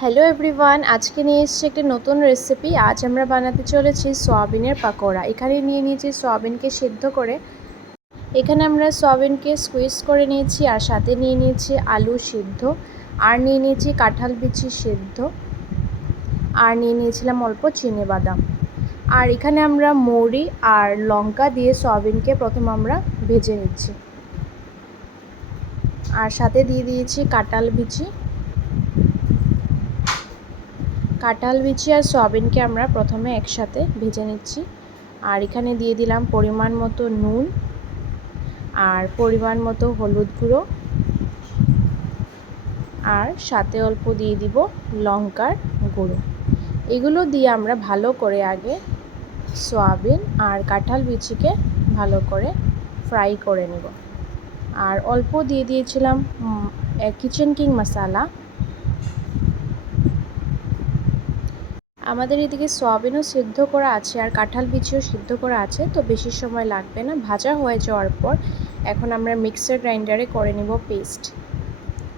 Hello everyone, আজকে নিয়ে এসেছি একটি নতুন রেসিপি। আজ আমরা বানাতে চলেছি সয়াবিনের পাকোড়া। এখানে নিয়ে নিয়েছি সয়াবিনকে সিদ্ধ করে। এখানে আমরা সয়াবিনকে স্কুইজ করে নিয়েছি, আর সাথে নিয়ে নিয়েছি আলু সিদ্ধ, আর নিয়ে নিয়েছি কাঁঠাল বিচি সিদ্ধ, আর নিয়ে নিয়েছিলাম অল্প চিনিবাদাম। আর এখানে আমরা মৌরি আর লঙ্কা দিয়ে সয়াবিনকে প্রথম আমরা ভেজে নিচ্ছি, আর সাথে দিয়ে দিয়েছি কাঁঠাল বিচি আর সয়াবিনকে আমরা প্রথমে একসাথে ভেজে নিচ্ছি। আর এখানে দিয়ে দিলাম পরিমাণ মতো নুন, আর পরিমাণ মতো হলুদ গুঁড়ো, আর সাথে অল্প দিয়ে দিব লঙ্কার গুঁড়ো। এগুলো দিয়ে আমরা ভালো করে আগে সয়াবিন আর কাঁঠাল বিচিকে ভালো করে ফ্রাই করে নেব। আর অল্প দিয়ে দিয়েছিলাম কিচেন কিং মশলা। আমাদের এদিকে সয়াবিনও সিদ্ধ করা আছে আর কাঁঠাল বিচিও সিদ্ধ করা আছে, তো বেশি সময় লাগবে না। ভাজা হয়ে যাওয়ার পর এখন আমরা মিক্সার গ্রাইন্ডারে করে নেব পেস্ট।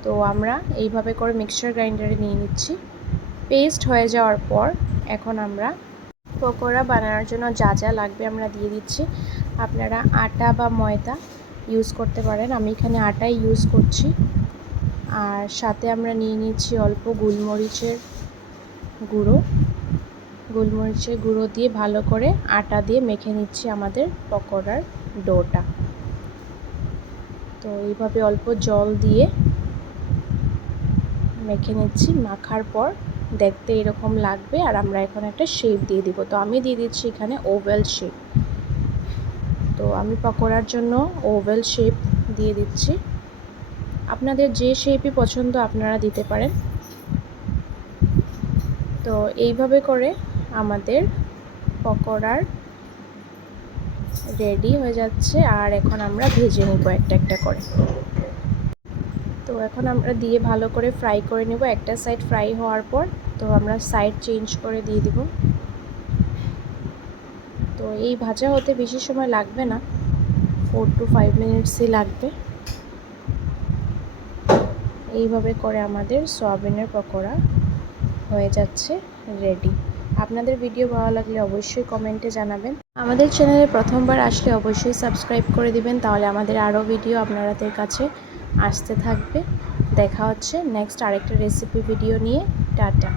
তো আমরা এইভাবে করে মিক্সার গ্রাইন্ডারে নিয়ে নিচ্ছি। পেস্ট হয়ে যাওয়ার পর এখন আমরা পকোড়া বানানোর জন্য যা যা লাগবে আমরা দিয়ে দিচ্ছি। আপনারা আটা বা ময়দা ইউজ করতে পারেন, আমি এখানে আটাই ইউজ করছি। আর সাথে আমরা নিয়ে নিচ্ছি অল্প গোলমরিচের গুঁড়ো দিয়ে ভালো করে আটা দিয়ে মেখে নিচ্ছি আমাদের পকোড়ার ডোটা। তো এইভাবে অল্প জল দিয়ে মেখে নিচ্ছি। মাখার পর দেখতে এরকম লাগবে, আর আমরা এখন একটা শেপ দিয়ে দিব। তো আমি দিয়ে দিচ্ছি এখানে ওভেল শেপ। তো আমি পকোড়ার জন্য ওভেল শেপ দিয়ে দিচ্ছি। আপনাদের যে শেপই পছন্দ আপনারা দিতে পারেন। তো এইভাবে করে আমাদের পকোড়ার রেডি হয়ে যাচ্ছে, আর এখন আমরা ভেজে নিব একটা একটা করে। তো এখন আমরা দিয়ে ভালো করে ফ্রাই করে নেব। একটা সাইড ফ্রাই হওয়ার পর তো আমরা সাইড চেঞ্জ করে দিয়ে দিব। তো এই ভাজা হতে বেশি সময় লাগবে না, 4 to 5 মিনিটসই লাগবে। এইভাবে করে আমাদের সয়াবিনের পকোড়া হয়ে যাচ্ছে রেডি। আপনাদের ভিডিও ভালো লাগলে অবশ্যই কমেন্টে জানাবেন। আমাদের চ্যানেলে প্রথমবার আসলে অবশ্যই সাবস্ক্রাইব করে দিবেন, তাহলে আমাদের আরও ভিডিও আপনাদের কাছে আসতে থাকবে। দেখা হচ্ছে নেক্সট আরেকটা রেসিপি ভিডিও নিয়ে। টাটা।